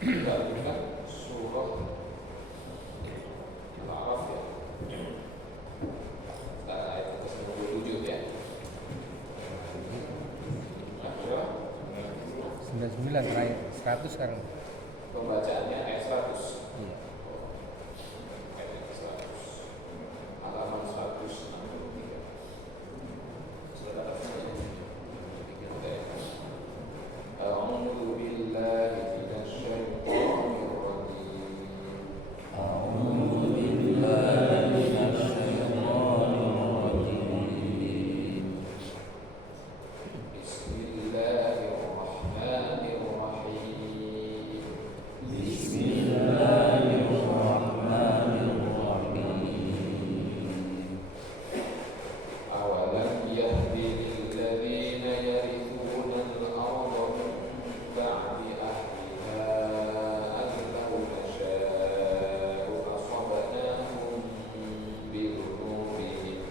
Kita buka surah Al-A'raf ya. Sekarang ayat ke-97 ya. Berapa? 99 terakhir, 100 sekarang. Pembacaannya ayat 100. Iya. Ayat 100. Halaman 163. Sudah ada A'udzu billahi minasy syaithanir rajim. أعوذ بالله من الشيطان الرجيم Bismillahirrahmanirrahim. بسم الله الرحمن الرحيم Awalam yahdi lilladzina yarithuna al-ardha min ba'di ahliha an law nasha'u asabnahum bi-dhunubihim.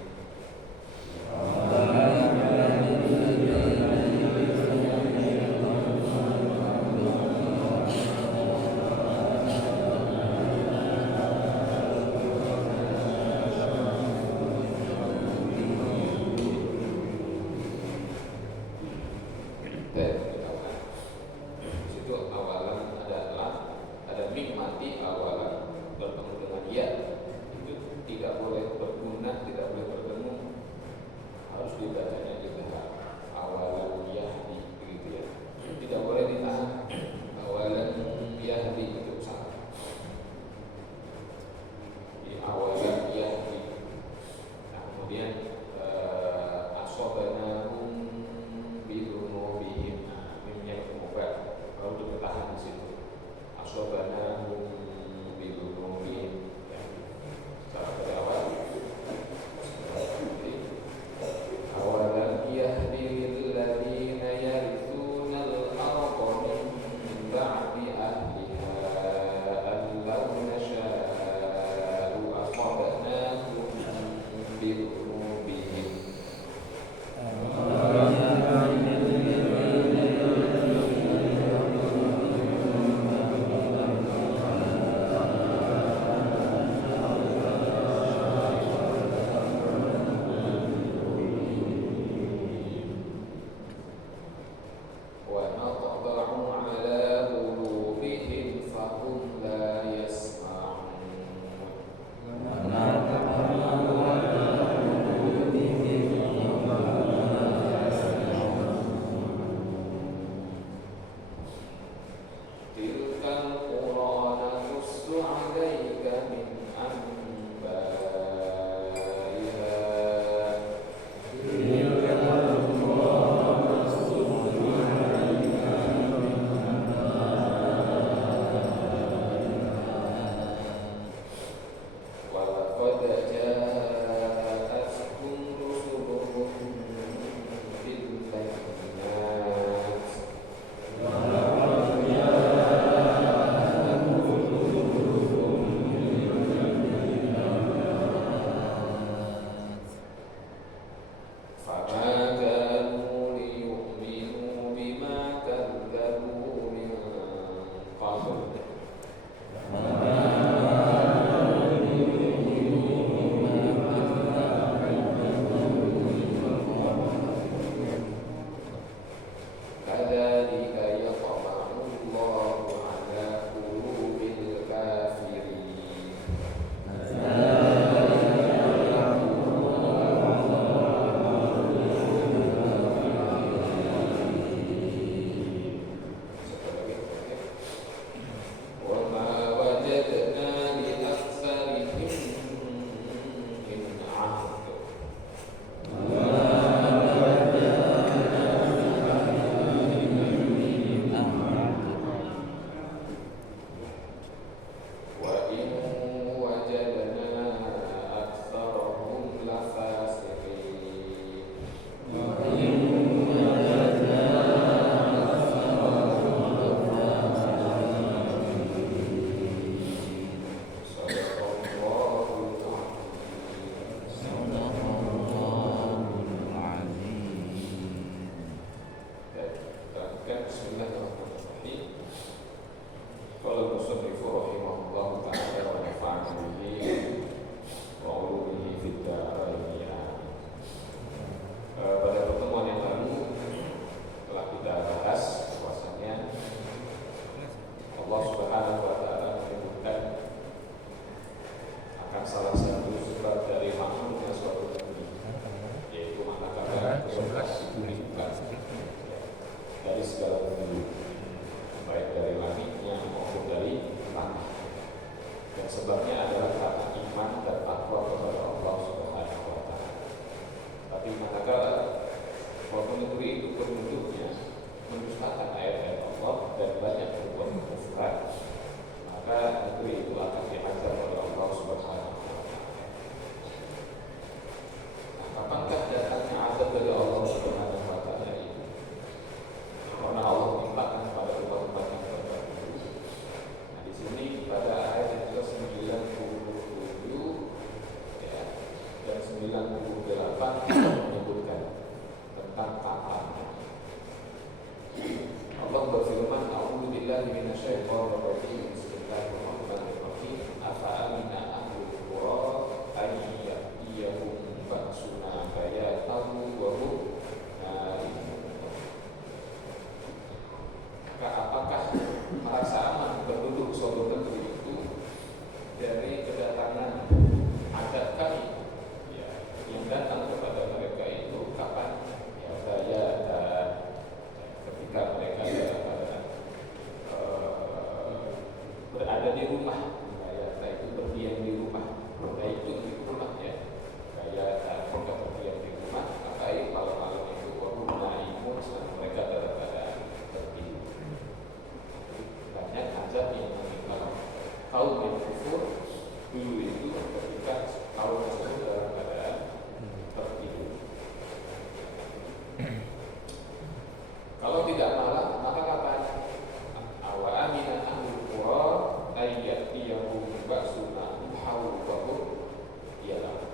Dan di situ awalan adalah ada nikmati awalan bertemu dengan ya, itu tidak boleh berguna, tidak boleh bertemu, harus dibacanya juga awalan yahdi begitu ya, tidak boleh ditahan awalan yahdi itu salah di awalan yahdi. Nah kemudian asobanahum bidunubihim, mimnya kemudian kalau ditahan di situ asobanahum bidunubihim ya. Cara berjawab awalam yahdi lilladzina yarithuna al-ardha min ba'di ahliha an law nasha'u asabnahum bidunubihim. وَنَطْبَعُ عَلَى قُلُوبِهِمْ فَهُمْ لَا يَسْمَعُونَ. تِلْكَ الْقُرَى نَقُصُّ عَلَيْكَ مِنْ أَنْبَائِهَا. وَلَقَدْ جَاءَتْكُمْ رُسُلُهُم بِالْبَيِّنَاتِ. فَمَا كَانُوا لِيُؤْمِنُوا بِمَا كَذَّبُوا مِن قَبْلُ. كَذَلِكَ يَطْبَعُ اللَّهُ عَلَى قُلُوبِ الْكَافِرِينَ. وَمَا وَجَدْنَا لِأَكْثَرِهِم مِّنْ عَهْدٍ. وَإِن وَجَدْنَا أَكْثَرَهُمْ لَفَاسِقِينَ. صدق الله العظيم. Bismillahirrahmanirrahim. dilindungi dari segala bentuk, baik dari langitnya maupun dari tanah. Dan sebabnya adalah karena iman dan takwa kepada Allah Subhanahu wa Ta'ala. Tapi manakala suatu negeri itu penduduknya mendustakan ayat-ayat Allah dan banyak berbuat kekufuran, maka negeri itu akan diajar oleh Allah Subhanahu wa Ta'ala. Nah, kapankah datangnya azab dari Allah Subhanahu wa Ta'ala itu? Karena Allah timpakan kepada umat-umat yang terdahulu. Nah, di sini pada ayat yang ke-97 ya, dan 98 menyebutkan tentang kapan. Allah berfirman, "A'udzu billahi minasyaitonir rajim. Bismillahirrahmanirrahim. Afa amina ahlul qura ay ya'tiyahum ba'suna bayatan wa hum na'imun." Maka apakah merasa aman penduduk suatu negeri itu dari kedatangan azab kami ya, yang datang kepada mereka itu kapan? Ya, saya ketika mereka berada di rumah, ya, itu berdiam di rumah, itu di rumah ya, kayak mereka berdiam di rumah, maka malam-malam itu na'imun, mereka dalam keadaan tertidur. Banyak azab yang menimpa kaum yang kufur dulu itu ketika kaum tersebut dalam keadaan tertidur. Kalau tidak malam, maka kapan? Awa amina ahlul qura ay ya'tiyahum ba'suna duhaw wa hum yalam.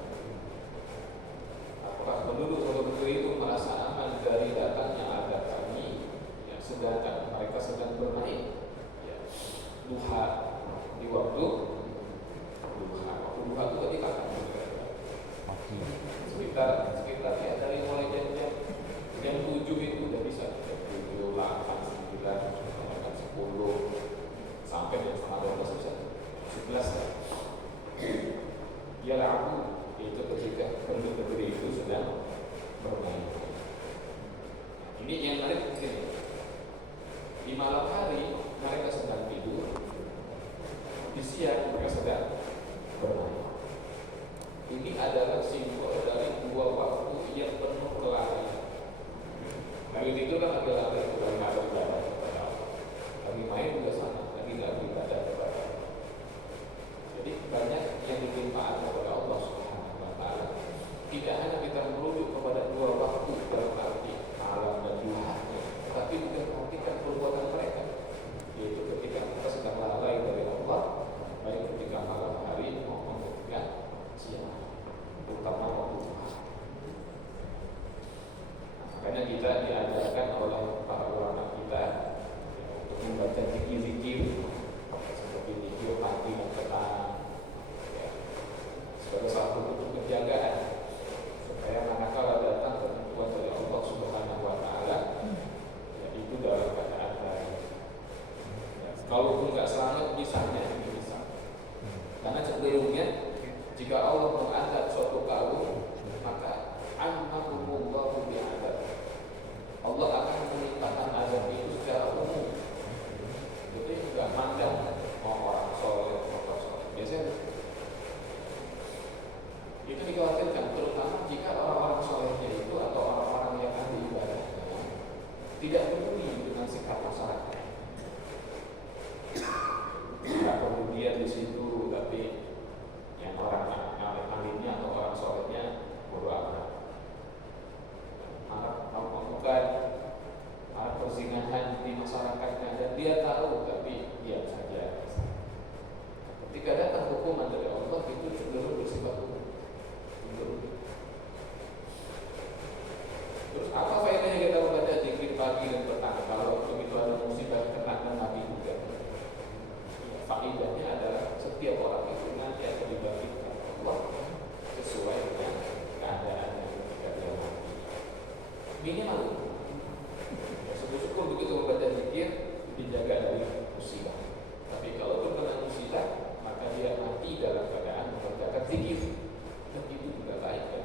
Apakah penduduk suatu negeri itu merasa aman dari datangnya azab kami yang sedangkan mereka sedang bermain? Ya. Duha di waktu duha. Waktu duha itu ketika kapan? Sekitar ya dari mulai jam 7 itu udah bisa. 7, 8, 9, 10 sampai jam setengah 12 bisa. 11 ya. Ya lagu itu ketika penduduk negeri itu sedang bermain. Ini yang menarik mungkin di malam hari mereka sedang tidur, di siang mereka sedang bermain. Ini adalah simbol dari dua waktu yang penuh kelarian. Lagi tidur kan lagi lari, lagi ada ibadah kepada Allah. Lagi main juga sama, lagi nggak beribadah kepada Allah. Jadi banyak yang ditimpa kepada Allah Subhanahu wa Ta'ala. Tidak hanya kita merujuk kepada dua waktu dalam arti malam dan duha, tapi juga perhatikan perbuatan mereka, yaitu ketika kita sedang lalai dari Allah, baik ketika malam hari maupun ketika siang, terutama waktu duha. Makanya kita diajarkan oleh para ulama kita untuk membaca zikir-zikir seperti zikir pagi dan petang ya, sebagai satu bentuk penjagaan supaya manakala datang ketentuan dari Allah Subhanahu wa Ta'ala ya, itu dalam keadaan baik ya, kalaupun nggak selamat misalnya ini bisa, karena cenderungnya jika Allah mengazab suatu kaum maka ammahumullahu bi'adzab, Allah akan menimpakan azab itu secara umum. Jadi nggak mandang mau orang soleh, orang soleh. Biasanya itu dikhawatirkan, terutama jika orang-orang solehnya itu atau orang-orang yang ahli ibadahnya tidak peduli dengan sikap masyarakat. Tidak kemudian di situ, tapi yang orang ahlinya atau orang solehnya bodoh amat. Bukan ada persinggahan di masyarakatnya dan dia tahu tapi diam saja. Ketika datang hukuman dari Allah itu cenderung bersifat umum. Terus apa faedahnya kita membaca zikir pagi dan petang kalau begitu ada musibah kena dan mati juga? Faedahnya adalah setiap orang itu nanti akan dibangkitkan Allah sesuai dengan keadaannya ketika dia mati. Minimal syukur begitu membaca zikir dijaga dari musibah. Tapi kalau terkena musibah maka dia mati dalam keadaan mengerjakan zikir dan itu juga baik kan?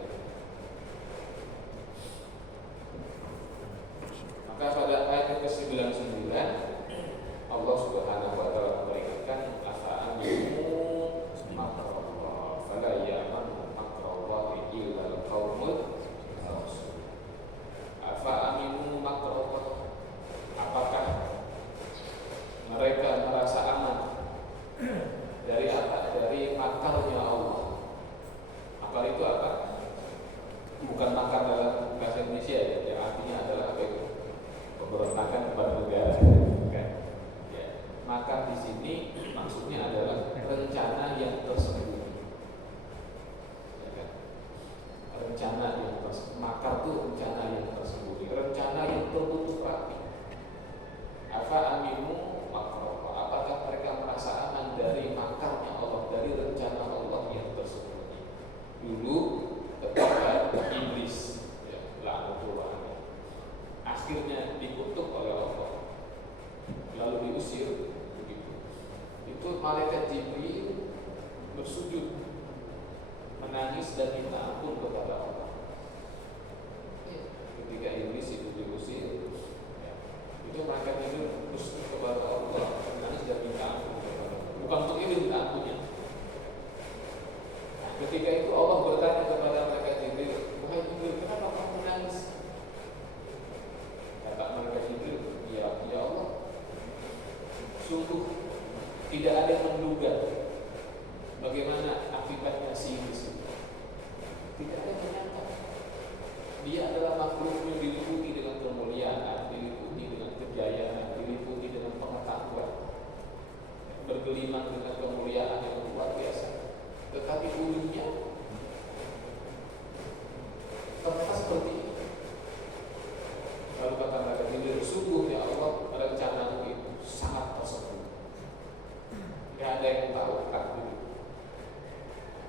malaikat Jibril bersujud, menangis dan minta ampun kepada Allah. Ketika iblis itu diusir, itu malaikat Jibril bersujud kepada Allah, menangis dan minta ampun kepada Allah. Bukan untuk iblis minta ampunnya. Ketika itu Allah bertanya kepada malaikat Jibril, wahai Jibril, kenapa kamu menangis? Kata malaikat Jibril, ya Allah, sungguh tidak ada yang menduga bagaimana akibatnya si iblis itu. Tidak ada yang menyangka. Dia adalah makhluk yang diliputi dengan kemuliaan, diliputi dengan kejayaan, diliputi dengan pengetahuan, bergelimang dengan kemuliaan yang luar biasa. Tetapi ujungnya ternyata seperti ini. Lalu kata mereka Jibril, sungguh ya Allah, rencanamu itu sangat tersembunyi. Tidak ada yang tahu takdir itu.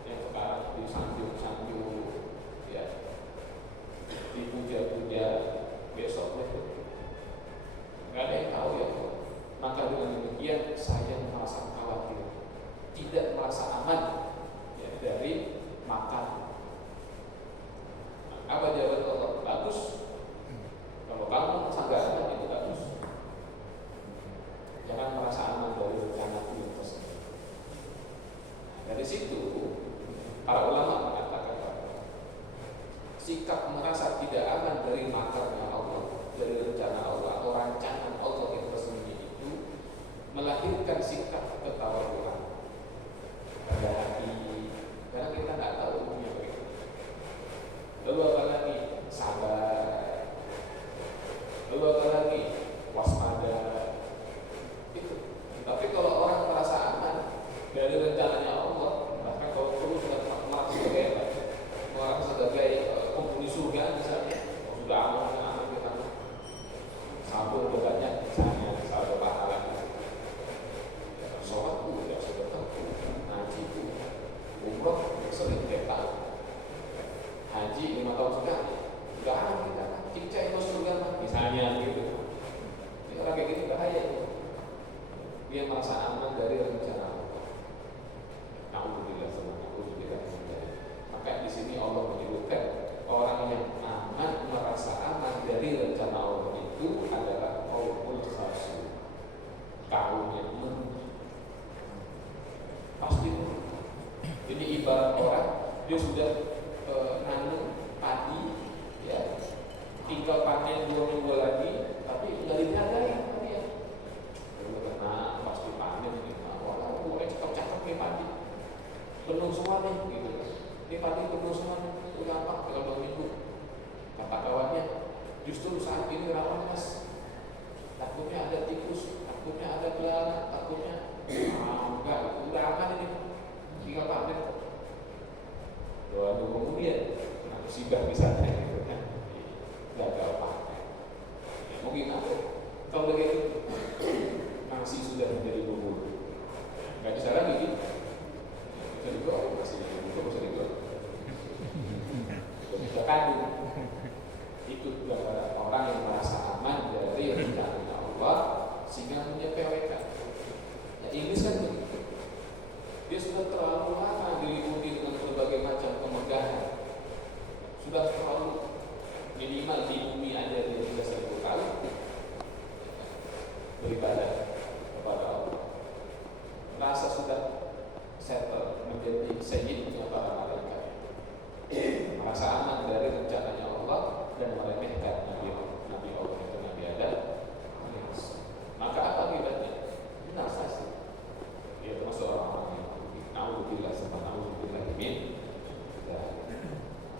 Yang sekarang disanjung-sanjung, ya, dipuja-puja, besok itu tidak ada yang tahu ya Allah. Maka dengan demikian saya merasa khawatir, tidak merasa aman dari makan. Apa jawaban Allah? Bagus. Kalau kamu merasa gak aman, itu bagus. Jangan merasa aman dari rencana yang tersebut. Dari situ para ulama mengatakan bahwa sikap merasa tidak aman dari makarnya Allah, dari rencana Allah atau rancangan Allah yang tersembunyi itu melahirkan sikap ketawaduan pada hati. Karena kita nggak tahu umumnya begitu. Lalu apa lagi? Sabar. Lalu apa lagi? Waspada. Itu. Tapi kalau orang merasa aman dari rencananya Allah, bahkan kalau perlu sudah merasa sebagai apa? Merasa sebagai penghuni surga misalnya, sudah aman kita. Sabar banyak, misalnya sabar pahala. Sholatku, ya sedekahku, ngajiku, umroh sering tiap tahun, haji 5 tahun sekali, udah aman kita, cincai masuk surga misalnya gitu. Ini orang kayak gini bahaya tuh. Dia merasa aman dari rencana Allah. Alhamdulillah semua, alhamdulillah. Maka di sini Allah menyebutkan orang yang aman, merasa aman dari rencana Allah itu adalah qaumul khasyu, kaum yang pasti. Jadi ibarat orang dia sudah nanam padi, ya, tinggal panen 2 minggu lagi, tapi nggak dijagai dia. Karena pasti panen, wah, boleh cakep-cakep nih padi, penuh semua nih, gitu. Ini padi penuh semua nih, udah apa? Tinggal 2 minggu. Kata kawannya, justru saat ini rawan mas, takutnya ada tikus, takutnya ada belalang, takutnya enggak, udah aman ini, tinggal panen. 2 minggu kemudian musibah misalnya gitu kan, gagal panen. Ya, mungkin apa? Kalau begitu nasi sudah menjadi bubur, nggak bisa lagi gitu. Bisa digoreng, masih bubur bisa digoreng. Bisa kandung. Itu gambaran orang yang merasa aman dari rencana Allah sehingga menyepelekan. Ya, ini kan begitu. Dia sudah terlalu lama diliputi dengan berbagai macam kemegahan. Sudah terlalu minimal di bumi ada dia sudah 1000 kali beribadah kepada Allah. Rasa sudah settle menjadi sayyidnya para malaikat. Merasa aman dari rencananya Allah dan meremehkan Nabi Allah itu Nabi Adam. Maka apa akibatnya? Binasa sih. Dia termasuk orang-orang yang na'udzubillah sama na'udzubillah min.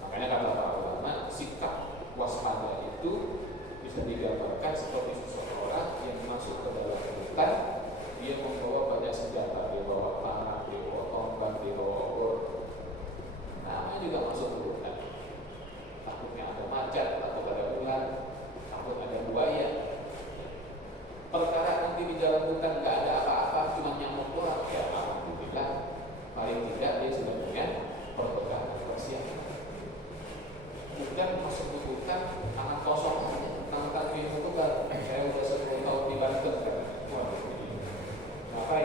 Makanya kata para ulama, sikap waspada itu bisa digambarkan seperti seseorang yang masuk ke dalam hutan, dia membawa banyak senjata, dia bawa panah, dia bawa tombak, dia bawa obor. Namanya juga masuk ke hutan. Takutnya ada macan, takut ada ular, takut ada buaya. Perkara nanti di dalam hutan nggak ada apa-apa, cuma nyamuk doang, ya alhamdulillah. Paling tidak dia sudah punya perbekalan persiapan. Bukan masuk ke hutan tangan kosong aja, tangan kaki itu kan saya udah 10 tahun di Banten kan. Waduh, ngapain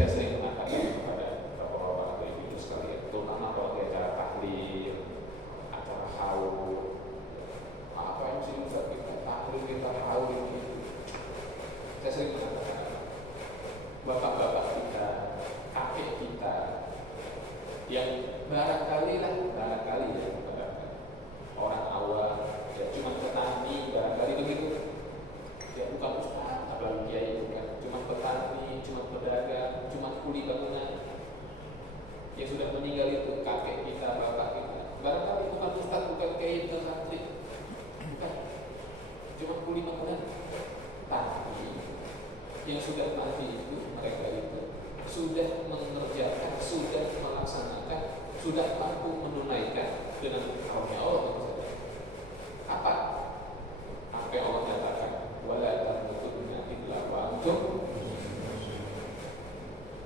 saya sering mengatakan kepada bapak-bapak atau ibu sekalian, terutama kalau di acara tahlil, acara haul, apa yang sih Ustaz kita tahlil, kita haul ini. Saya sering mengatakan, bapak-bapak kita, kakek kita, yang barangkali ya, orang awam, ya cuma petani, barangkali begitu, ya bukan ustaz, apalagi kiai bukan, cuma petani, cuma pedagang, cuma kuli bangunan, yang sudah meninggal itu kakek kita, bapak kita, barangkali bukan ustaz, bukan kiai, bukan santri, bukan, cuma kuli bangunan, tapi yang sudah mati itu, mereka itu sudah mengerjakan, sudah melaksanakan, sudah mampu menunaikan dengan karunia Allah. Apa? Apa yang Allah katakan? Wala tamutunna illa wa antum.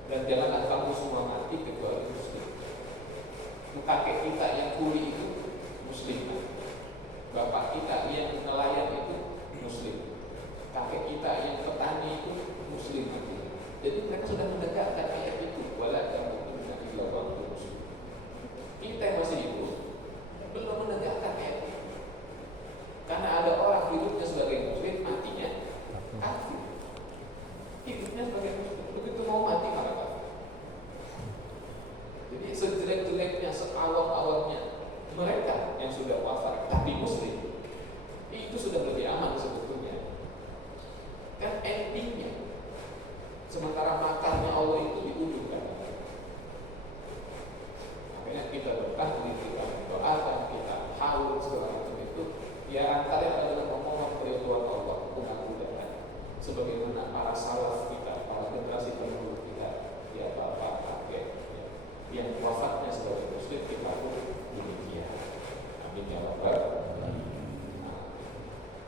Dan janganlah kamu semua mati kecuali muslim. Kakek kita yang kuli itu muslim. Bapak kita yang nelayan itu muslim. Kakek kita yang petani itu muslim. Jadi mereka sudah mendekatkan ayat itu. Wala tamutunna illa wa antum muslim. Kita yang masih hidup belum menegakkan ayat itu. Karena ada orang hidupnya sebagai muslim, matinya kafir. Hidupnya sebagai muslim, begitu mau mati malah kafir. Jadi sejelek-jeleknya, seawam-awamnya mereka yang sudah wafat tapi muslim, itu sudah lebih aman sebetulnya. Kan endingnya, sementara makannya Allah itu diujungkan. Makanya kita bertahlil, kita doakan, kita haul segala macam itu. Ya antara adalah memohon keriduan Allah, mudah-mudahan sebagaimana para salaf kita, para generasi pendahulu kita, ya bapak, kakek, yang wafatnya sebagai muslim, kita pun demikian. Amin ya rabbal alamin.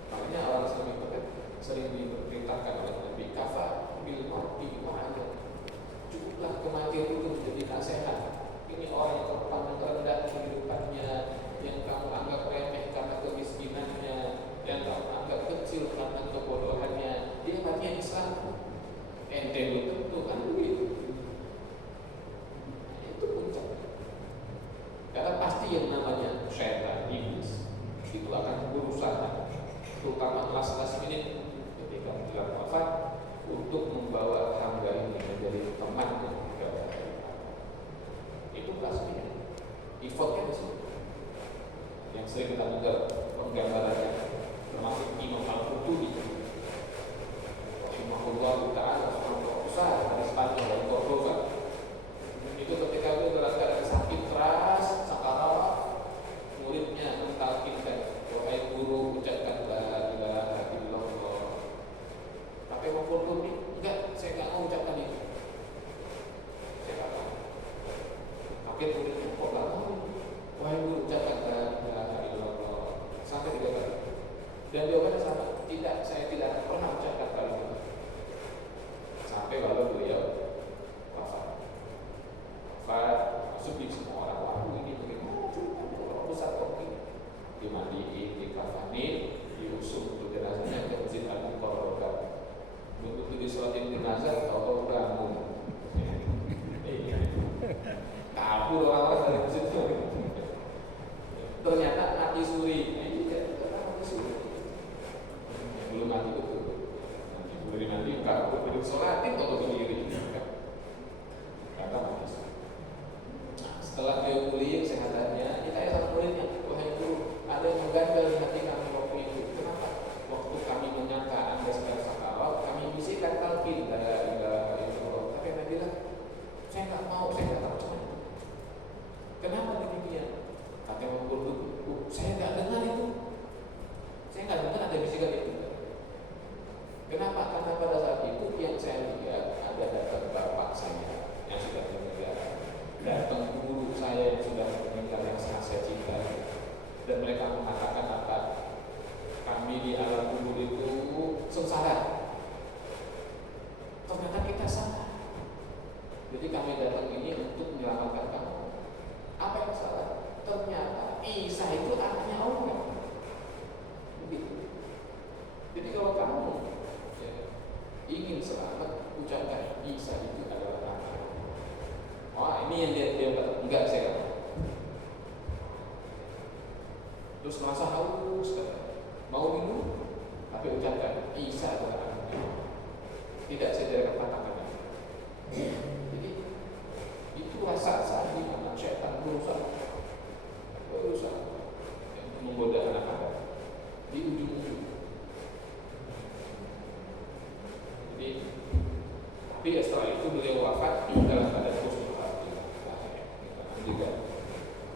Makanya orang Islam itu kan sering diberitakan oleh Nabi, kafa bil mati wa'ala. Cukuplah kematian itu menjadi nasihat. Ini orang yang terpandang rendah kehidupannya, yang kamu anggap remeh karena kemiskinannya, yang kamu anggap kecil karena kebodohannya, dia matinya Islam. Ente belum tentu kan begitu. Itu puncak. Karena pasti yang namanya syaitan, iblis, itu akan berusaha, terutama kelas-kelas ini ketika menjelang wafat, untuk membawa hamba ini menjadi teman yang tidak. Itu pasti. Effortnya di situ. Yang sering kita dengar penggambarannya, termasuk Imam Al-Qurtubi, rahimahullah ta'ala, seorang besar dari Spanyol dan Cordoba. Itu ketika itu dalam keadaan sakit keras, sakarat, muridnya mentalkinkan, wahai guru, ucapkan la ilaha illallah. Tapi Imam Qurtubi, enggak, saya enggak mau ucapkan itu. Saya kata, kaget muridnya, kok enggak mau? Wahai guru, ucapkan la ilaha illallah. Sampai 3 kali. Dan jawabannya sama, tidak, saya tidak akan pernah ucapkan kalimat. Sampai lalu beliau wafat. Maksud di semua orang, waduh ini bagaimana? Orang besar kok ini. Dimandiin, dikafanin, diusung untuk jenazahnya ke Masjid Agung Cordoba. Begitu disolatin jenazah, tahu-tahu bangun. Kabur orang-orang dari masjid itu. Ternyata mati suri. Ini ternyata mati suri. Belum mati betul. Nanti kabur, berdiri sholatin atau berdiri. Kata mati suri. Nah, setelah dia pulih kesehatannya, ditanya sama muridnya, wahai guru, ada yang mengganjal di hati kami waktu itu. Kenapa? Waktu kami menyangka Anda sedang sakarat, kami bisikan talqin dari Allah. Tapi Anda bilang, saya nggak mau, saya nggak tahu macam mana. Kenapa demikian? Kata Imam Qurtubi, saya nggak dengar itu. Saya nggak dengar ada bisikan itu. Kenapa? Karena pada saat itu yang saya lihat ada datang bapak saya yang sudah meninggal, datang guru saya yang sudah meninggal yang sangat saya cintai, dan mereka mengatakan apa? Kami di alam kubur itu sengsara. Ternyata kita salah. Jadi kami datang ini untuk menyelamatkan kamu. Apa yang salah? Ternyata Isa itu anaknya Allah. Begitu. Jadi kalau kamu ingin selamat, ucapkan Isa itu adalah anak ini yang dia enggak saya kata. Terus merasa haus kata, mau minum, tapi ucapkan Isa atau anaknya. Tidak saya tidak katakan. Jadi itu rasa di mana syaitan berusaha menggoda anak-anak di ujung-ujung. Jadi, tapi setelah itu beliau wafat dalam keadaan husnul khatimah. Juga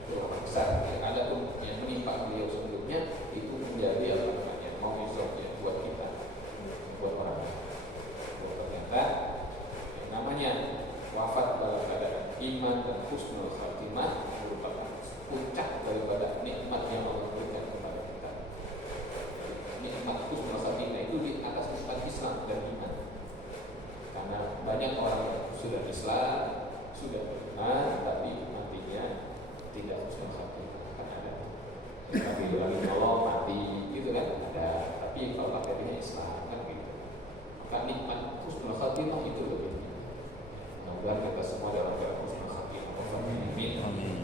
doa besar. Ada pun yang menimpa beliau sebelumnya itu menjadi apa namanya mauizahnya buat kita, buat orang. Ternyata yang namanya wafat dalam keadaan iman dan husnul khatimah merupakan puncak daripada nikmat yang Allah berikan kepada kita. Nikmat husnul khatimah itu di atas nikmat Islam dan iman. Karena banyak orang yang sudah Islam, sudah beriman, tapi nantinya tidak husnul khatimah. Kan ada. Tapi lagi Allah mati gitu kan ada. Tapi kalau materinya Islam kan gitu. Maka nikmat husnul khatimah itu lebih. Mudah-mudahan kita semua dalam keadaan husnul khatimah. Amin.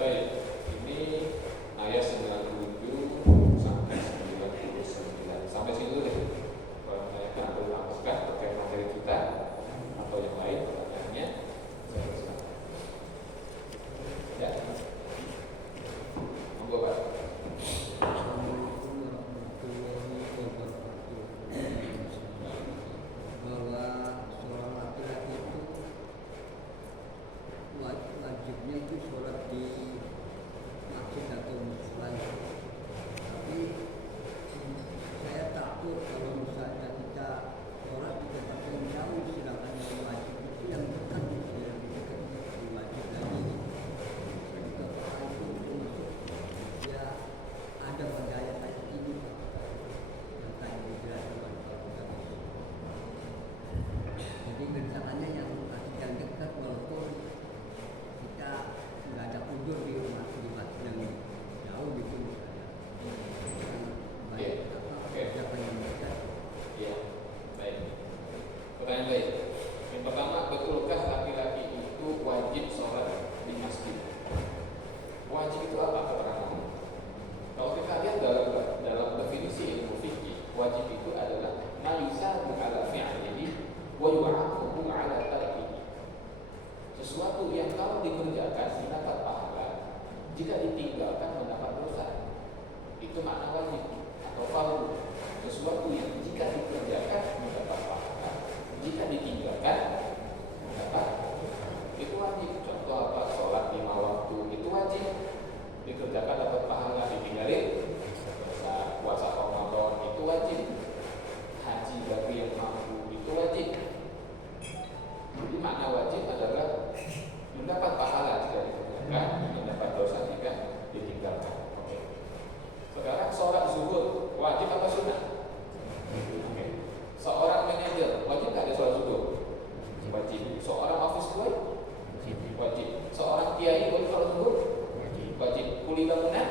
Baik, ini ayat 97 sampai 99. Sampai situ deh. Kalau menanyakan atau menambahkan terkait materi kita atau yang lain pertanyaannya, saya silakan. Ya, monggo Pak. Bahwa seorang laki-laki itu wajibnya itu sholat di masjid atau musala. Tapi saya takut kalau misalnya kita sholat di tempat yang jauh, sedangkan yang wajib itu yang dekat, yang dekat di wajib lagi. Saya juga paham itu termasuk ya ada pada ayat ini yang tadi dijelaskan oleh Pak Ustaz. Jadi misalnya yang dekat walaupun kita nggak ada udur di rumah yang jauh gitu misalnya. Baik, siapa yang dekat? Ya, baik. Pertanyaan baik. Yang pertama, betulkah laki-laki itu wajib sholat di masjid? Wajib itu apa keterangannya? Kalau kita lihat dalam definisi ilmu fikih, wajib itu adalah malisabu ala fi'lihi wa yu'aqabu ala tarkihi. Sesuatu yang kalau dikerjakan mendapat pahala, jika ditinggalkan mendapat dosa. Itu makna wajib atau fardu. Sesuatu yang jika dikerjakan mendapat pahala, jika ditinggalkan mendapat dosa. Itu wajib. Contoh apa? Sholat 5 waktu itu wajib. Dikerjakan dapat pahala, ditinggalin dosa. Puasa Ramadan itu wajib. Haji bagi yang mampu itu wajib. Jadi makna wajib adalah mendapat pahala jika dikerjakan, mendapat dosa jika ditinggalkan. Oke. Sekarang sholat zuhur wajib apa sunnah? Oke. Seorang manajer wajib nggak dia sholat zuhur? Wajib. Seorang office boy wajib. Seorang kiai wajib sholat zuhur? Wajib. Kuli bangunan?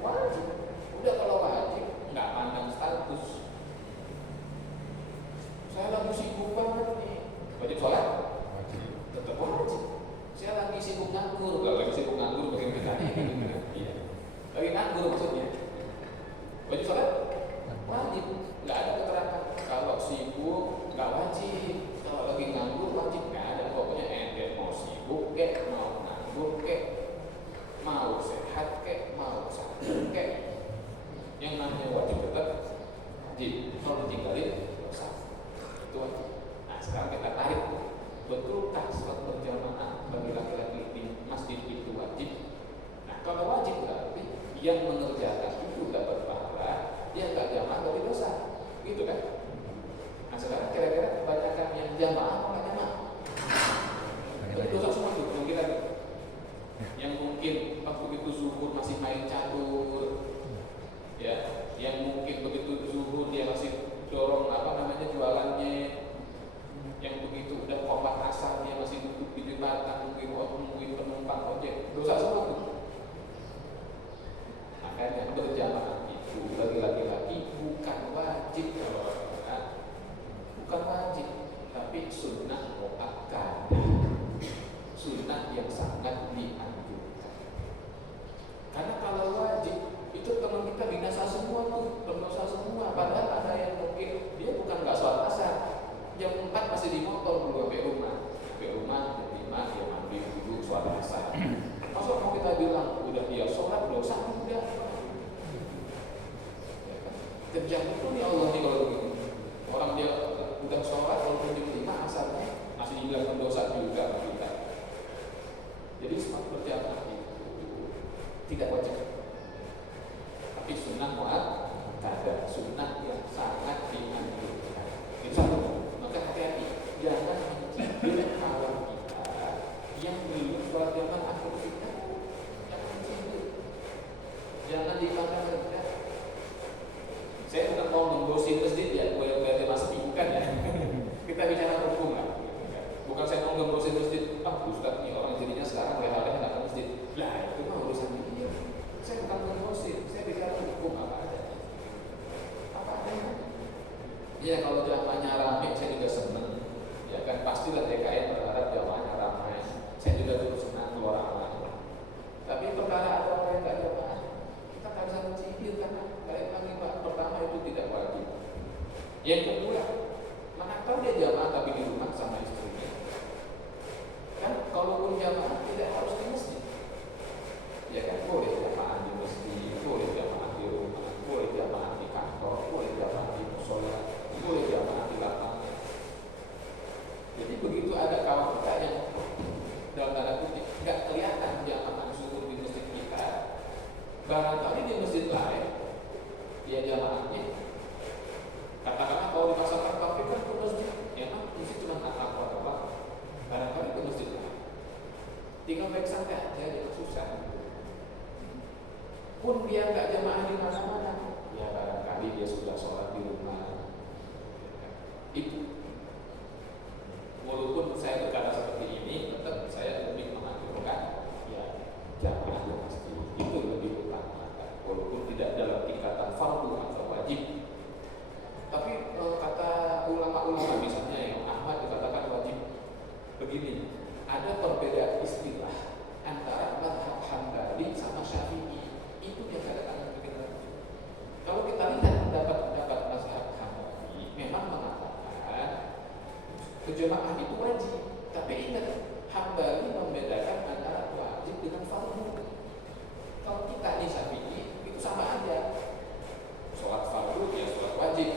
Wajib. Udah kalau wajib nggak pandang status. Saya lagi sibuk banget nih. Wajib sholat? Tetap wajib. Saya lagi sibuk nganggur. Kalau lagi sibuk nganggur bagaimana? Iya. Lagi nganggur maksudnya. Wajib sholat? Wajib. Nggak ada keterangan. Kalau sibuk nggak wajib. Kalau lagi nganggur wajib. Nggak ada. Pokoknya ente mau sibuk kek, mau nganggur kek, mau sehat kek, mau sakit kek. Yang namanya wajib tetap wajib. Kalau ditinggalin dosa. Itu wajib. Nah sekarang kita tarik, betulkah sholat berjamaah bagi laki-laki di masjid itu wajib? Nah kalau wajib berarti yang mengerjakan itu dapat pahala, dia nggak jamaah dari dosa, gitu kan? Nah sekarang kira-kira kebanyakan yang jamaah apa nggak jamaah? Tapi dosa semua itu kemungkinan. Yang mungkin waktu itu zuhur masih main catur, ya, yang mungkin begitu zuhur dia masih dorong jualannya, yang begitu udah kompak asar dia masih duduk di jembatan nungguin penumpang ojek, dosa semua tuh. Makanya berjamaah itu bagi laki-laki bukan ini Allah nih kalau begitu. Orang dia udah sholat walaupun jam 5 asalnya masih dibilang pendosa juga sama kita. Jadi sholat berjamaah itu tidak wajib, tapi sunnah muakkadah, sunnah yang sangat dianjurkan. Itu satu. Maka hati-hati, jangan mencibir kawan kita yang belum sholat jamaah akhir kita. Jangan mencibir, jangan dipandang rendah. Saya bukan mau menggosip masjid ya, berarti masih bukan ya. Kita bicara hukum lah. Bukan saya mau menggosip masjid. Ustaz nih orang jadinya sekarang leha-leha nggak ke masjid. Lah itu mah urusan dia. Saya bukan menggosip, saya bicara hukum apa adanya. Apa adanya. Ya kalau jamaahnya ramai, saya juga senang. Ya kan pastilah DKI berharap jamaahnya ramai. Saya juga terus senang keluar ramai. Tapi perkara ada orang yang nggak jamaah, kita nggak bisa mencibir karena balik lagi Pak, pertama itu tidak wajib. Yang kedua, mana tahu dia jamaah tapi di rumah sama istrinya. Kan kalaupun jamaah tidak harus di masjid. Ya kan boleh jamaah di masjid, boleh jamaah di rumah, boleh jamaah di kantor, boleh jamaah di musola, boleh jamaah di lapangan. Jadi begitu ada kawan kita yang dalam tanda kutip nggak kelihatan jamaah zuhur di masjid kita, barangkali di masjid lain dia jamaahnya. Katakanlah kalau di pasar Taufik kan ke masjid, ya kan masjid cuma atap doang. Barangkali ke masjid lain, tinggal baik santai aja, jangan susah. Pun dia nggak jamaah di mana-mana, ya barangkali dia sudah sholat di rumah. Itu walaupun saya berkata seperti ini, tetap saya lebih menganjurkan ya jamaah di masjid itu lebih utama, walaupun tidak dalam tingkatan fardu atau wajib. Tapi kata ulama-ulama misalnya yang Ahmad dikatakan wajib. Begini, ada perbedaan istilah antara mazhab Hambali sama Syafi'i. Itu yang kadang-kadang bikin ragu. Kalau kita lihat pendapat-pendapat mazhab Hambali memang mengatakan berjamaah itu wajib. Tapi ingat, Hambali membedakan antara wajib dengan fardu. Kalau kita di Syafi'i itu sama aja. Sholat fardu ya sholat wajib.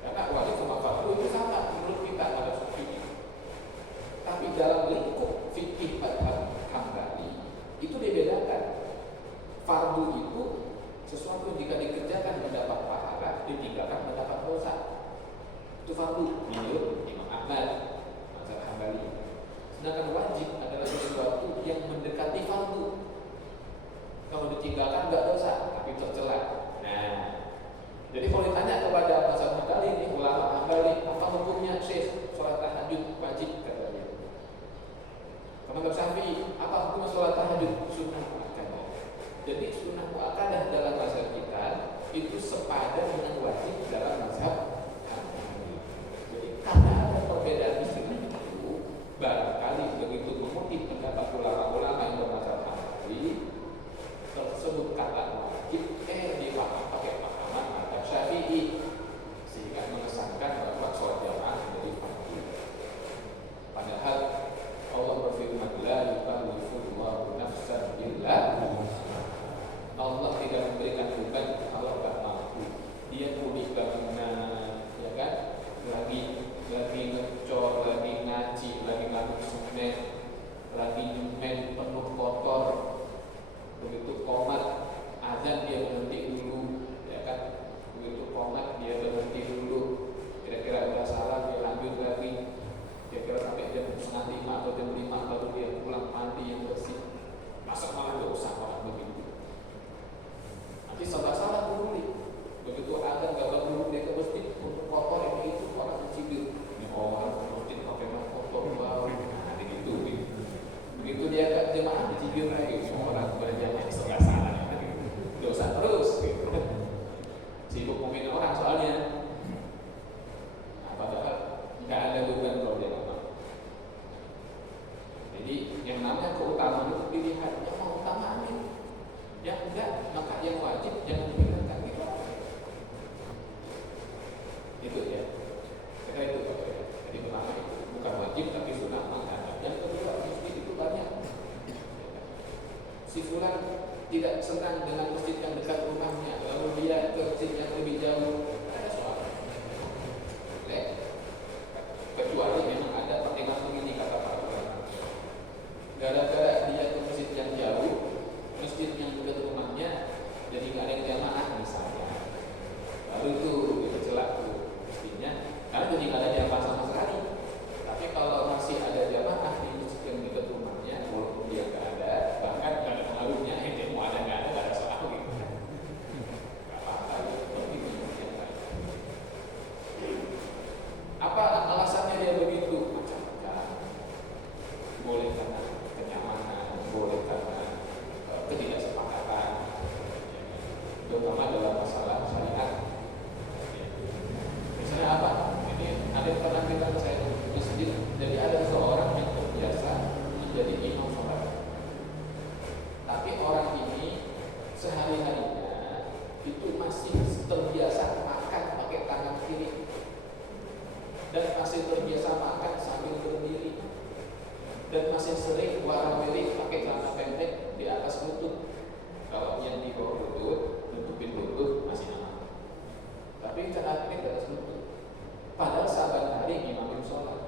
Karena wajib sama fardu itu sama menurut kita pada Syafi'i. Tapi dalam lingkup fikih mazhab Hambali itu dibedakan. Fardu itu sesuatu jika dikerjakan mendapat pahala, ditinggalkan mendapat dosa. Itu fardu menurut Imam Ahmad mazhab Hambali. Sedangkan wajib adalah sesuatu yang mendekati fardu. Kalau ditinggalkan enggak dosa, tapi tercela. Nah, jadi kalau ditanya kepada mazhab Hambali ini, ulama Hambali, apa hukumnya Syekh sholat tahajud wajib katanya. Kalau mazhab Syafi'i, apa hukum sholat tahajud? Sunnah muakkadah. Jadi sunnah muakkadah dalam mazhab kita itu sepadan dengan wajib dalam mazhab Hambali. Jadi karena ada perbedaan istilah itu, barangkali begitu mengutip pendapat ulama-ulama yang bermazhab Hambali, tersebut kata wajib dipaham pakai pahaman mazhab Syafi'i. kiri dan masih terbiasa makan sambil berdiri dan masih sering warawiri pakai celana pendek di atas lutut. Kalau yang di bawah lutut, nutupin lutut masih aman. Tapi celana pendek di atas lutut. Padahal saban hari imamin sholat.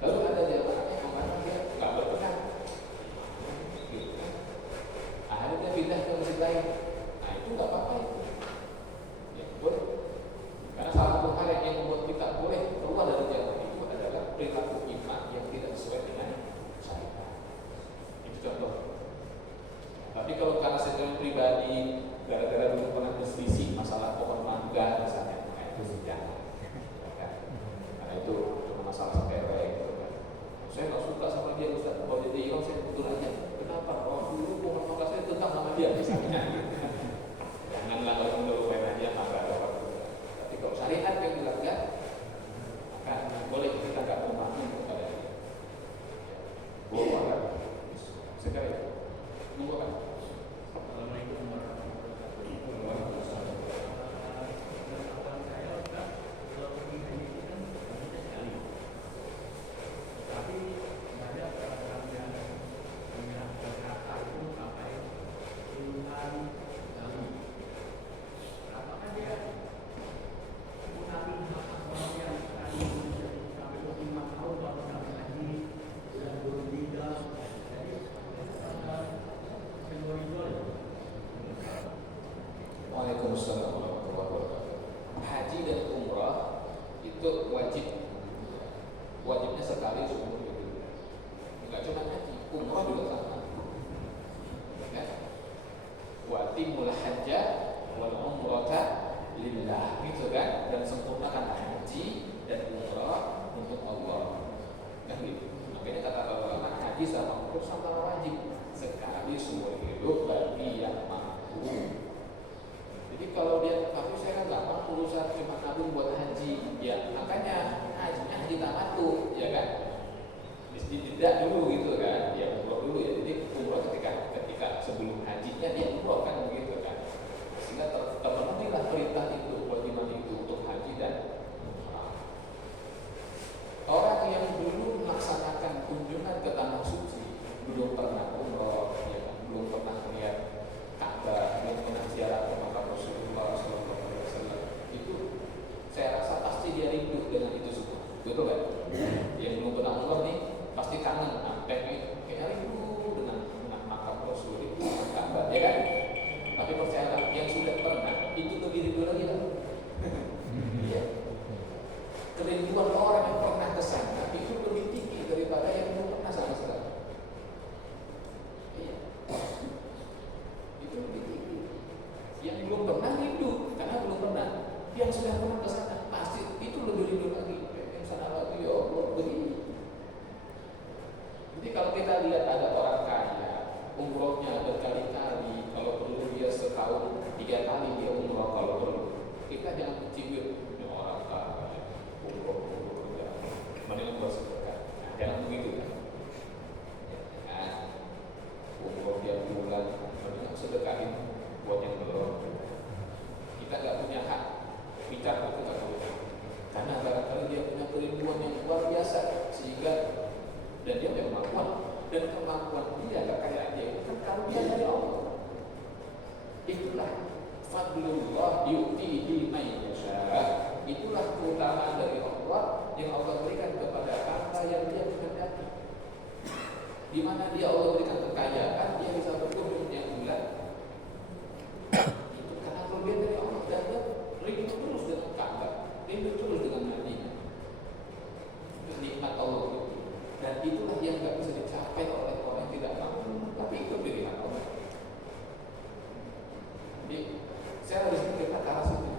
Lalu ada jamaahnya kemana dia nggak berkenan. Gitu kan? Akhirnya pindah ke masjid lain. Nah itu nggak apa-apa itu. Ya boleh. Karena salah satu hal yang membuat kita boleh keluar dari jamaah itu adalah perilaku imam yang tidak sesuai dengan syariat. Itu contoh. Tapi kalau karena secara pribadi, gara-gara dulu pernah berselisih masalah pohon mangga misalnya, nah itu jangan. Karena itu cuma masalah sepele gitu kan. Saya nggak suka sama dia Ustaz, kalau jadi imam saya betul aja. Kenapa? Oh dulu pohon mangga saya tentang sama dia misalnya. Janganlah kalau menurut aja maka ada waktu. Tapi kalau syariat yang dilanggar, maka boleh kita nggak memahami kepada dia. Boleh kan? Segera itu. Nunggu kan? Assalamualaikum warahmatullahi wabarakatuh. Waalaikumsalam warahmatullahi wabarakatuh. Haji dan umrah itu wajibnya sekali seumur hidup. Enggak cuma haji, umrah juga sama. Ya. Wa timul hajja wal umrata lillah, gitu kan? Dan sempurnakan haji dan umrah untuk Allah. Kan gitu. Makanya kata ulama haji sama umrah sama wajib sekali seumur hidup bagi yang mampu. Jadi kalau dia, tapi saya kan nggak mau urusan cuma nabung buat haji, ya makanya hajinya haji tamattu, ya kan? Tidak dulu gitu kan, ya umroh dulu ya. Jadi umroh ketika sebelum hajinya dia umroh kan begitu kan, sehingga terpenuhilah perintah itu, kewajiban itu untuk haji dan umrah. Orang yang belum melaksanakan kunjungan ke tanah suci, belum pernah umroh, ya kan? Belum pernah melihat Ka'bah, belum pernah ziarah ke makam Rasulullah SAW, itu saya rasa pasti dia rindu dengan itu semua, betul kan? Yang belum pernah umroh nih pasti kangen, kayak rindu dengan makam Rasul itu, Ka'bah, ya kan? Tapi percayalah, yang sudah pernah itu lebih rindu lagi lah. Iya. Kerinduan orang yang pernah ke sana itu lebih tinggi daripada yang belum pernah sama sekali. Iya. Itu lebih tinggi. Yang belum pernah rindu karena belum pernah. Yang sudah pernah ke sana pasti itu lebih rindu lagi. Yang sana lagi ya Allah begini. Jadi kalau kita lihat ada orang kaya, umrohnya berkali-kali, kalau perlu dia setahun 3 kali dia umroh kalau perlu. Kita jangan mencibir orang kaya umroh ya. Mending buat sedekah. Nah, jangan begitu kan. Nah, umroh dia bulan, mending sedekahin buat yang belum. Kita nggak punya hak bicara itu nggak boleh. Karena barangkali dia punya kerinduan yang luar biasa sehingga dan dia punya kemampuan dia kekayaan dia itu kan karunia dari Allah. Itulah fadlullah yu'tihi man yasha. Itulah keutamaan dari Allah yang Allah berikan kepada hamba yang dia kehendaki. Di mana dia Allah berikan kekayaan, dia bisa berkunjung yang bulan. Itu karena kelebihan dari Allah dan dia rindu terus dengan Ka'bah, rindu terus dengan Madinah. Itu nikmat Allah itu. Dan itulah yang nggak bisa dicapai oleh orang yang tidak mampu. Tapi itu pilihan Allah. Jadi saya harus berkata ke arah situ.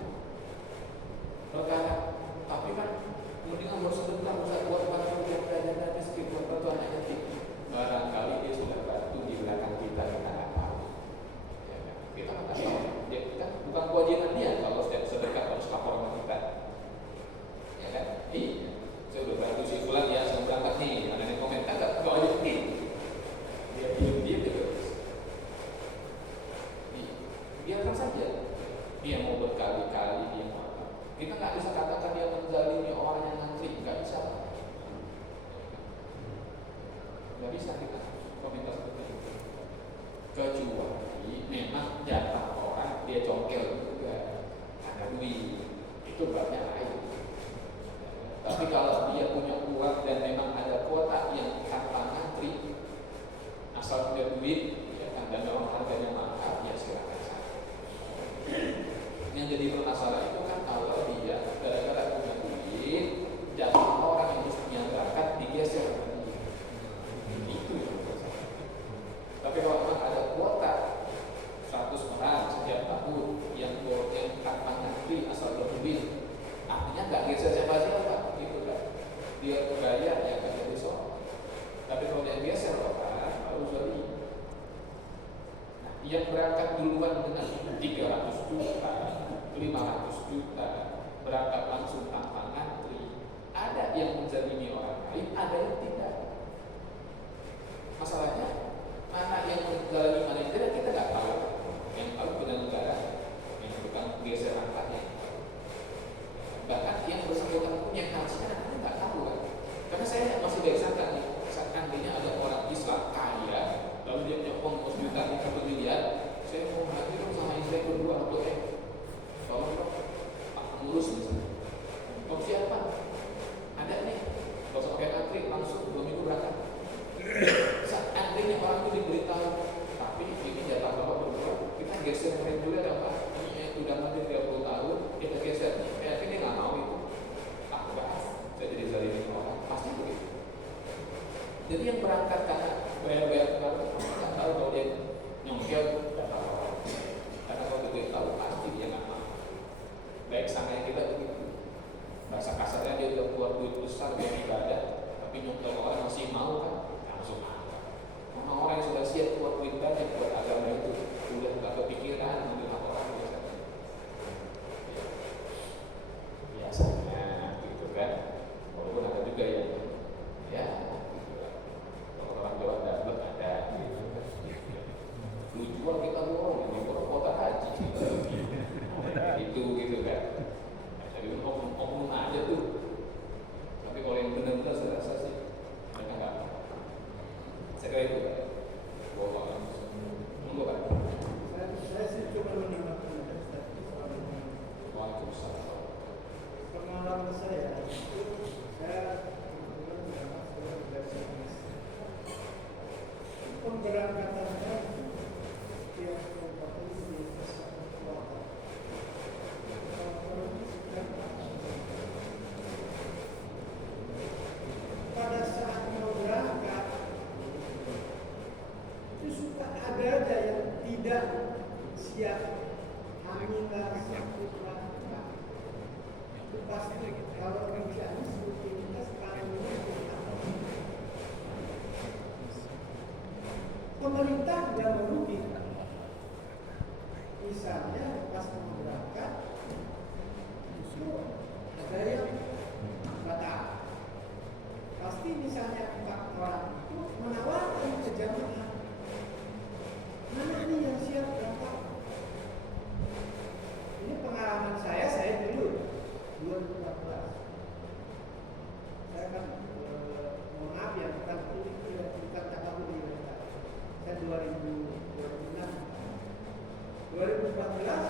bisa katakan dia menzalimi orang yang ngantri, nggak bisa. Nggak bisa kita komentar seperti itu. Kecuali memang jatah orang dia congkel juga ada duit, itu babnya lain. Tapi kalau dia punya uang dan memang ada kuota yang tanpa ngantri, asal punya duit ya kan, dan memang harganya mahal, ya silakan saja. Yang jadi permasalahan itu kan kalau dia gara-gara punya duit, jatah orang yang mestinya berangkat digeser ke dia. Itu yang bermasalah. Tapi kalau memang ada kuota 100 orang setiap tahun yang tanpa ngantri asal berduit, artinya nggak geser siapa-siapa, gitu kan? Dia bayar ya kan jadi soal. Tapi kalau dia geser orang harus beli. Nah, yang berangkat duluan dengan 300 juta, 500 juta, berangkat langsung tanpa ngantri. Ada yang menzalimi orang lain, ada yang tidak. Masalahnya mana yang menzalimi mana yang tidak kita nggak tahu. Yang tahu penyelenggara yang bukan geser angkanya. Bahkan yang bersangkutan punya harusnya kita nggak tahu kan. Karena saya masih baik sangka nih, seandainya ada orang Islam kaya, lalu dia punya uang 1 juta, 1 miliar, saya mau hadir sama istri berdua untuk tolong dong, Pak ngurus misalnya. Kok siapa? Ada nih, gak usah pakai ngantri, langsung 2 minggu berangkat. Seandainya orang itu diberitahu, tapi ini jatah bapak berdua, kita geser mereka dulu ya Pak. Ini udah nanti 30 tahun, kita geser. Yakin dia nggak mau itu. Ah, enggak, saya jadi zalimin orang, pasti begitu. Jadi yang berangkat karena bayar-bayar kemarin, nggak tahu kalau dia nyongkel jatah orang. Karena kalau dia tahu pasti dia nggak mau. Baik sangka kita begitu. Bahasa kasarnya dia udah keluar duit besar buat ibadah, tapi nyongkel orang masih mau kan? Langsung mau. Orang-orang yang sudah siap keluar duit banyak buat agama itu, udah nggak kepikiran ambil hak orang biasanya. Biasanya gitu kan. Walaupun ada juga yang ya gitu kan. Kalau orang Jawa dapat ada gitu kan. Lu jual kita borong, ini borong kuota haji itu gitu kan. Jadi oknum aja tuh. Tapi kalau yang benar-benar saya rasa sih mereka nggak. Saya kira itu kan. Monggo kan. Saya sih coba menambahkan Waalaikumsalam. pengalaman saya itu saya kebetulan berangkat dari Inggris. Pemberangkatannya setiap kabupaten di satu kota. Pada saat mau berangkat itu suka ada aja yang tidak siap, hamillah, sakitlah. Itu pasti kalau kerjaan seperti kita sekarang ini pemerintah tidak merugi. Misalnya pas mau berangkat itu ada yang batal. Pasti misalnya 4 orang itu menawarkan ke jamaah, mana nih yang siap berangkat? Ini pengalaman saya dulu 2014. Saya kan mohon maaf ya, bukan takabur di mereka. Saya 2006, 2014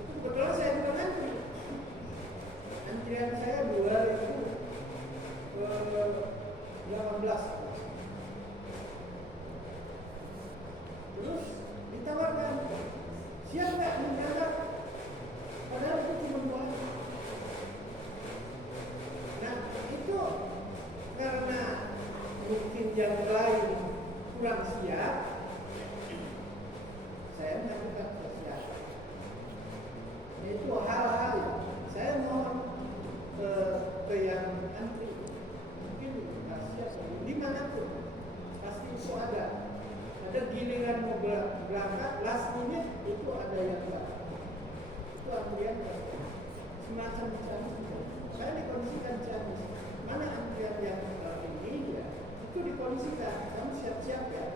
itu kebetulan saya bukan antri. Antrian saya 2018. Terus ditawarkan, siap nggak menjaga? Padahal itu cuma 2 hari. Nah itu karena mungkin yang lain kurang siap, saya mengajukan siap. Itu hal-hal saya mohon ke yang antri, mungkin nggak siap dimanapun pasti itu ada giliran mau berangkat last minute itu ada yang enggak. Itu antrian semacam Ciamis. Saya dikondisikan Ciamis. Mana antrian yang ini ya? Itu dikondisikan. Kamu siap-siap ya?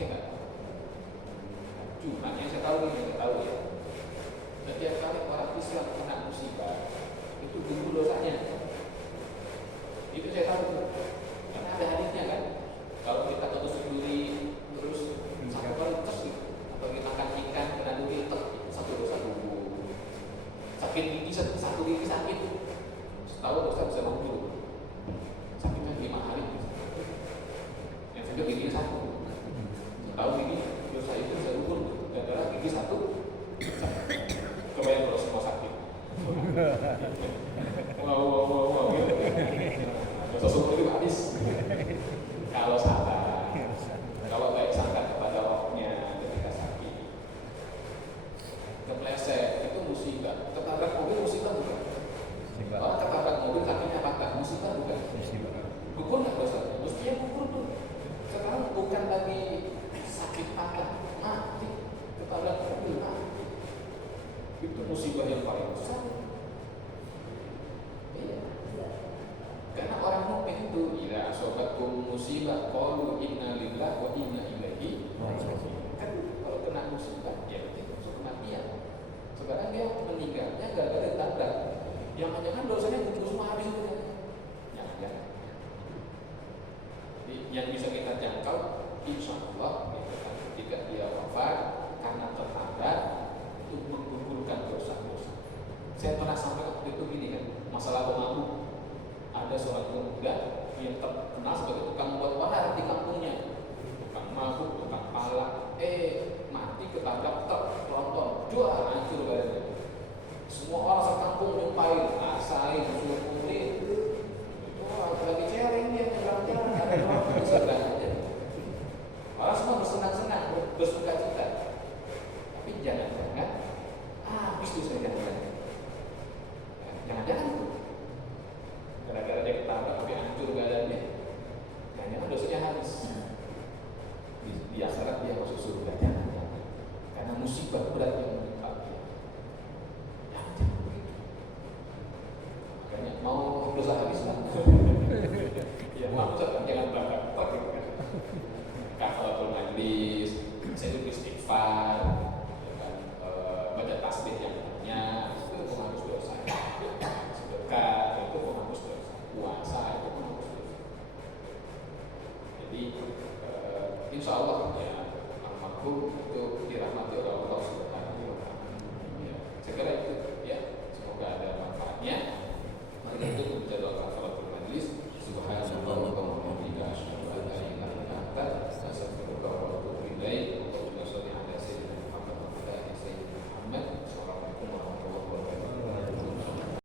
Saya nggak tahu. Cuma yang saya tahu ya. Setiap kali orang Islam kena musibah, itu gugur dosanya. Itu saya tahu. Karena ada hadisnya kan. Kalau kita tusuk duri terus satu kali tes gitu, atau kita makan ikan kena duri tek, satu dosa gugur. Sakit gigi satu gigi sakit, setahun dosa bisa gugur. Sakitnya 5 hari. Yang sakit giginya satu. Setahun gigi dosa itu bisa gugur. Gara-gara gigi satu. Kebayang kalau semua sakit. Wow. Dosa semua itu habis. Kalau salah, kalau baik sangka kepada waktunya ketika sakit, kepleset itu musibah. Ketabrak mobil musibah bukan? Kalau ketabrak mobil kakinya patah musibah bukan? Gugur nggak dosanya? Mestinya gugur tuh. Sekarang bukan lagi sakit patah, mati. Ketabrak mobil mati. Itu musibah yang paling besar. Iya. Karena orang mukmin itu ila asobatkum musibah qalu inna lillahi wa inna ilaihi raji'un. Kan kalau kena musibah ya itu masuk kematian. Sekarang dia meninggalnya gara-gara ditabrak. Jangan-jangan dosanya gugur semua habis itu kan. Jangan-jangan. Jadi yang bisa kita jangkau insya Allah gitu kan, ketika dia wafat karena tertabrak itu menggugurkan dosa-dosa. Saya pernah sampai waktu itu gini kan, masalah pemabuk. Ada seorang pemuda yang terkenal sebagai tukang buat warar di kampungnya, tukang mabuk, tukang palak, mati ketabrak truk tronton, jual hancur badannya. Semua orang sekampung nyumpahin, asain, suruh kulit. Itu orang lagi celeng dia jalan-jalan, ada orang bersenang aja. Orang semua bersenang-senang, bersuka cita. Tapi jangan-jangan habis tuh saya jangan-jangan tuh. Gara-gara dia ketabrak sampai hancur badannya, jangan-jangan dosanya habis. Di akhirat dia masuk surga, jangan-jangan. Karena musibah berat yang menimpa dia. Jangan begitu. Makanya mau dosa habis lah. Ya mau dosa jangan bakar gitu kan. Kafaratul majlis, saya itu istighfar, ya kan, baca tasbih yang banyak, itu menghapus dosa. Sedekah itu menghapus dosa, puasa itu menghapus dosa. Jadi insya Allah ya almarhum itu dirahmati oleh Allah Subhanahu